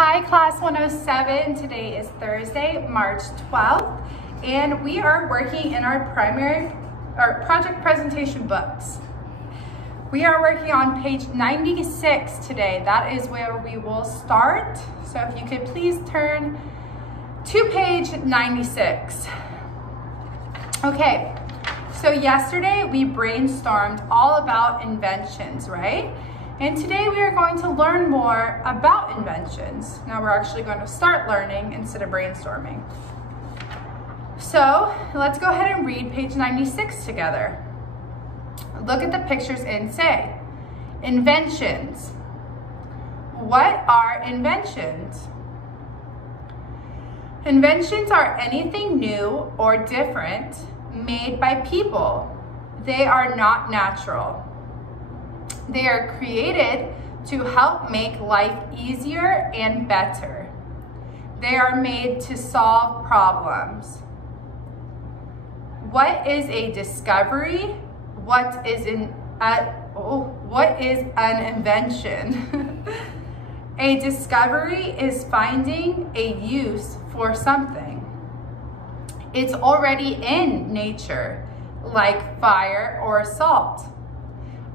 Hi, Class 107. Today is Thursday, March 12th, and we are working in our project presentation books. We are working on page 96 today. That is where we will start. So if you could please turn to page 96. Okay, so yesterday we brainstormed all about inventions, right? And today we are going to learn more about inventions. Now we're actually going to start learning instead of brainstorming. So let's go ahead and read page 96 together. Look at the pictures and say, inventions. What are inventions? Inventions are anything new or different made by people. They are not natural. They are created to help make life easier and better. They are made to solve problems. What is a discovery? What is an invention? A discovery is finding a use for something. It's already in nature, like fire or salt.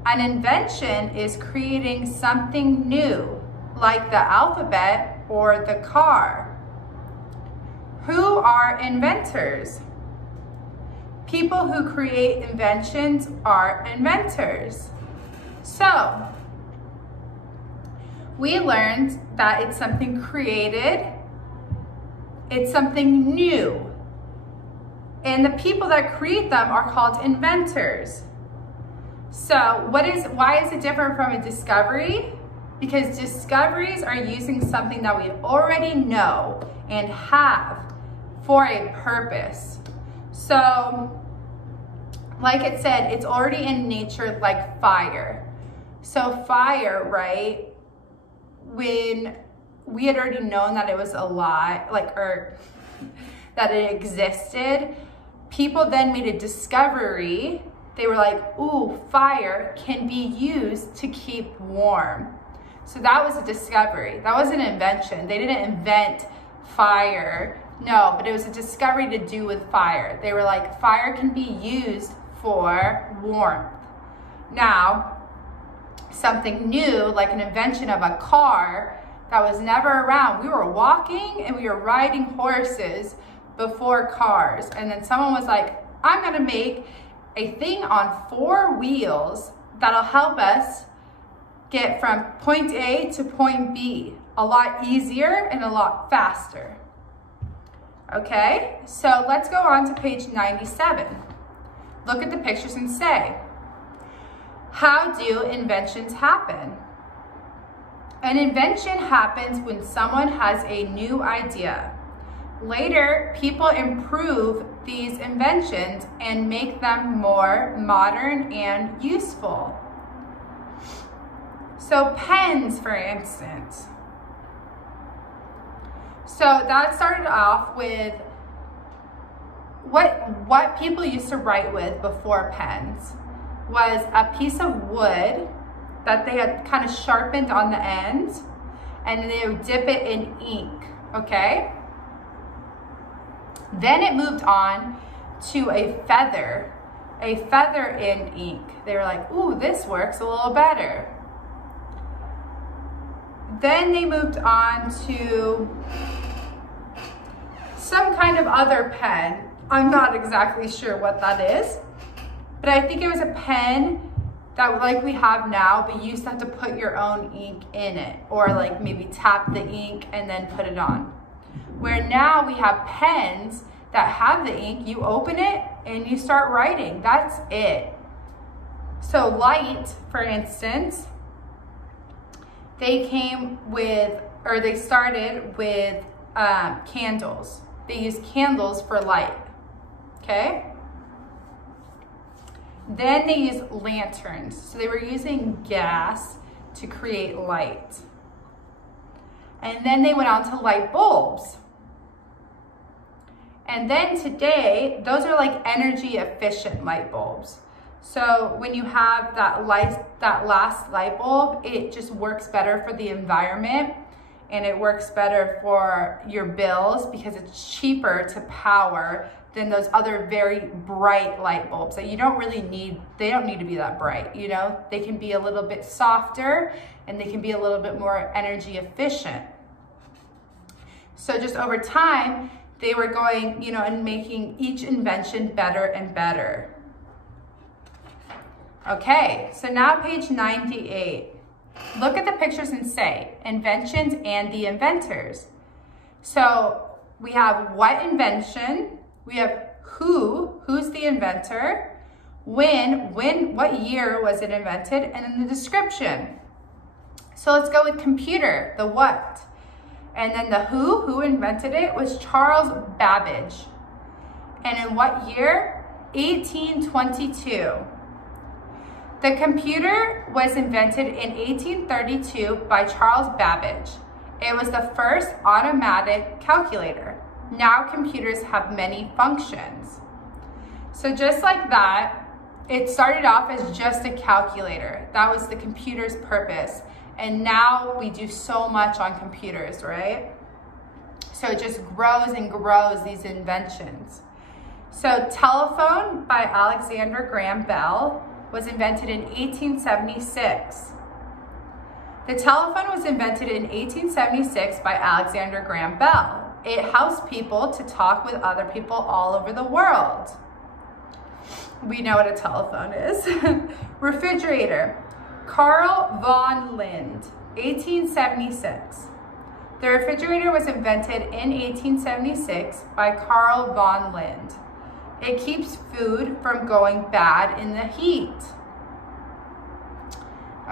An invention is creating something new, like the alphabet or the car. Who are inventors? People who create inventions are inventors. So, we learned that it's something created, it's something new, and the people that create them are called inventors. So why is it different from a discovery? Because discoveries are using something that we already know and have for a purpose. So like it said, it's already in nature, like fire. So fire, right? When we had already known that it was alive, that it existed, people then made a discovery. They were like, ooh, fire can be used to keep warm. So that was a discovery. That was an invention. They didn't invent fire. No, but it was a discovery to do with fire. They were like, fire can be used for warmth. Now, something new, like an invention of a car that was never around. We were walking and we were riding horses before cars. And then someone was like, I'm gonna make a thing on 4 wheels that'll help us get from point A to point B a lot easier and a lot faster. Okay, so let's go on to page 97. Look at the pictures and say, how do inventions happen? An invention happens when someone has a new idea. Later, people improve these inventions and make them more modern and useful. So pens, for instance. So that started off with what people used to write with before pens was a piece of wood that they had kind of sharpened on the ends, and they would dip it in ink, okay? Then it moved on to a feather in ink. They were like, ooh, this works a little better. Then they moved on to some kind of other pen. I'm not exactly sure what that is, but I think it was a pen that like we have now, but you used to have to put your own ink in it, or like maybe tap the ink and then put it on. Where now we have pens that have the ink, you open it and you start writing, that's it. So light, for instance, they started with candles. They used candles for light, okay? Then they used lanterns. So they were using gas to create light. And then they went on to light bulbs. And then today, those are like energy efficient light bulbs. So when you have that last light bulb, it just works better for the environment and it works better for your bills because it's cheaper to power than those other very bright light bulbs that you don't really need. They don't need to be that bright, you know? They can be a little bit softer and they can be a little bit more energy efficient. So just over time, they were going, you know, and making each invention better and better. Okay, so now page 98. Look at the pictures and say, inventions and the inventors. So we have what invention, we have who's the inventor, when, what year was it invented, and then the description. So let's go with computer, the what. And then the who invented it was Charles Babbage. And in what year? 1822. The computer was invented in 1832 by Charles Babbage. It was the first automatic calculator. Now computers have many functions. So just like that, it started off as just a calculator. That was the computer's purpose. And now we do so much on computers, right? So it just grows and grows, these inventions. So telephone by Alexander Graham Bell was invented in 1876. The telephone was invented in 1876 by Alexander Graham Bell. It helps people to talk with other people all over the world. We know what a telephone is. Refrigerator, Carl von Linde, 1876. The refrigerator was invented in 1876 by Carl von Linde. It keeps food from going bad in the heat.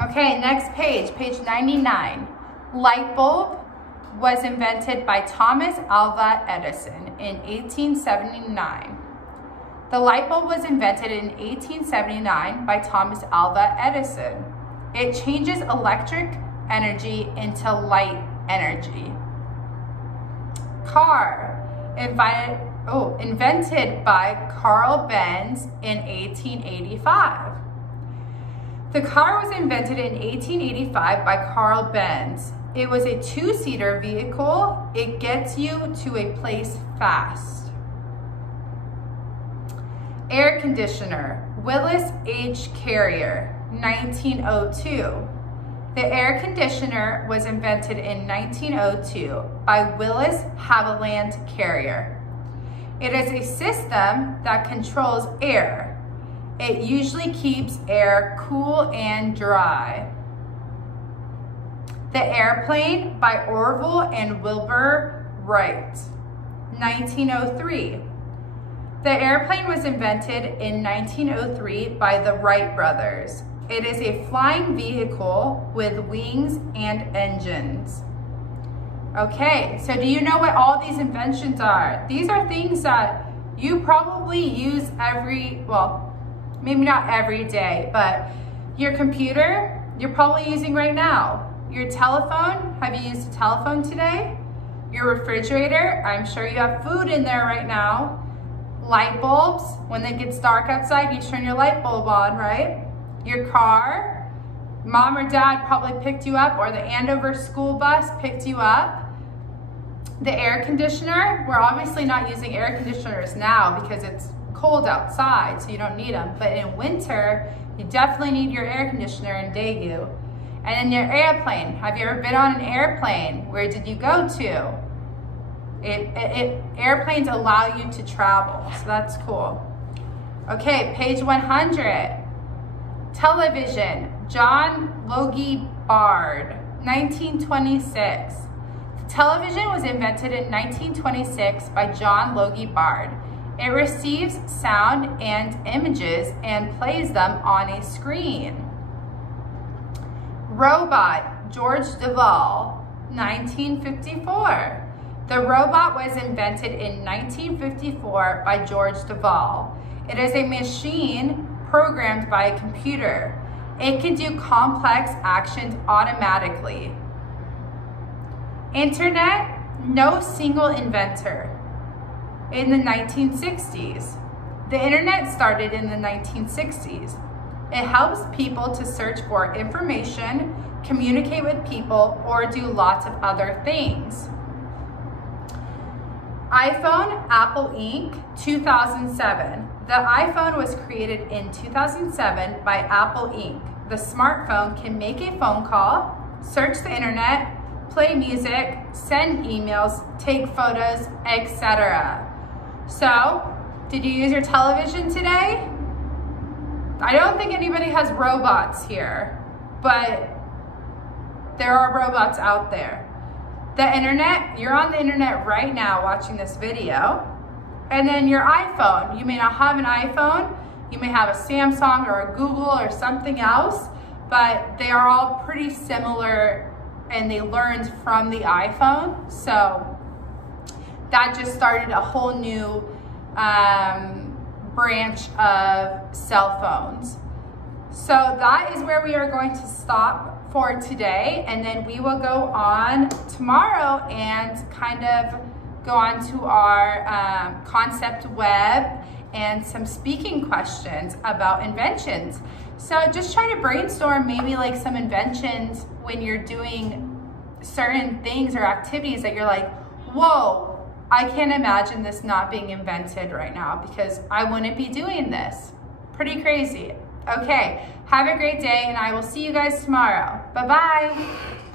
Okay, next page, page 99. Light bulb was invented by Thomas Alva Edison in 1879. The light bulb was invented in 1879 by Thomas Alva Edison. It changes electric energy into light energy. Car, invented by Carl Benz in 1885. The car was invented in 1885 by Carl Benz. It was a two-seater vehicle. It gets you to a place fast. Air conditioner, Willis H. Carrier, 1902. The air conditioner was invented in 1902 by Willis Haviland Carrier. It is a system that controls air. It usually keeps air cool and dry. The airplane by Orville and Wilbur Wright, 1903. The airplane was invented in 1903 by the Wright brothers. It is a flying vehicle with wings and engines. Okay, so do you know what all these inventions are? These are things that you probably use maybe not every day, but your computer, you're probably using right now. Your telephone, have you used a telephone today? Your refrigerator, I'm sure you have food in there right now. Light bulbs, when it gets dark outside, you turn your light bulb on, right? Your car, mom or dad probably picked you up, or the Andover school bus picked you up. The air conditioner, we're obviously not using air conditioners now because it's cold outside, so you don't need them. But in winter, you definitely need your air conditioner in Daegu. And then your airplane, have you ever been on an airplane? Where did you go to? Airplanes allow you to travel, so that's cool. Okay, page 100. Television, John Logie Bard, 1926. The television was invented in 1926 by John Logie Bard. It receives sound and images and plays them on a screen. Robot, George Devol, 1954. The robot was invented in 1954 by George Devol. It is a machine programmed by a computer. It can do complex actions automatically. Internet, no single inventor. In the 1960s. The internet started in the 1960s. It helps people to search for information, communicate with people, or do lots of other things. iPhone, Apple Inc., 2007. The iPhone was created in 2007 by Apple Inc. The smartphone can make a phone call, search the internet, play music, send emails, take photos, etc. So, did you use your television today? I don't think anybody has robots here, but there are robots out there. The internet, you're on the internet right now watching this video. And then your iPhone, you may not have an iPhone, you may have a Samsung or a Google or something else, but they are all pretty similar and they learned from the iPhone. So that just started a whole new branch of cell phones. So that is where we are going to stop for today, and then we will go on tomorrow and kind of go on to our concept web and some speaking questions about inventions. So just try to brainstorm maybe like some inventions when you're doing certain things or activities that you're like, whoa, I can't imagine this not being invented right now because I wouldn't be doing this. Pretty crazy. Okay, have a great day and I will see you guys tomorrow. Bye-bye.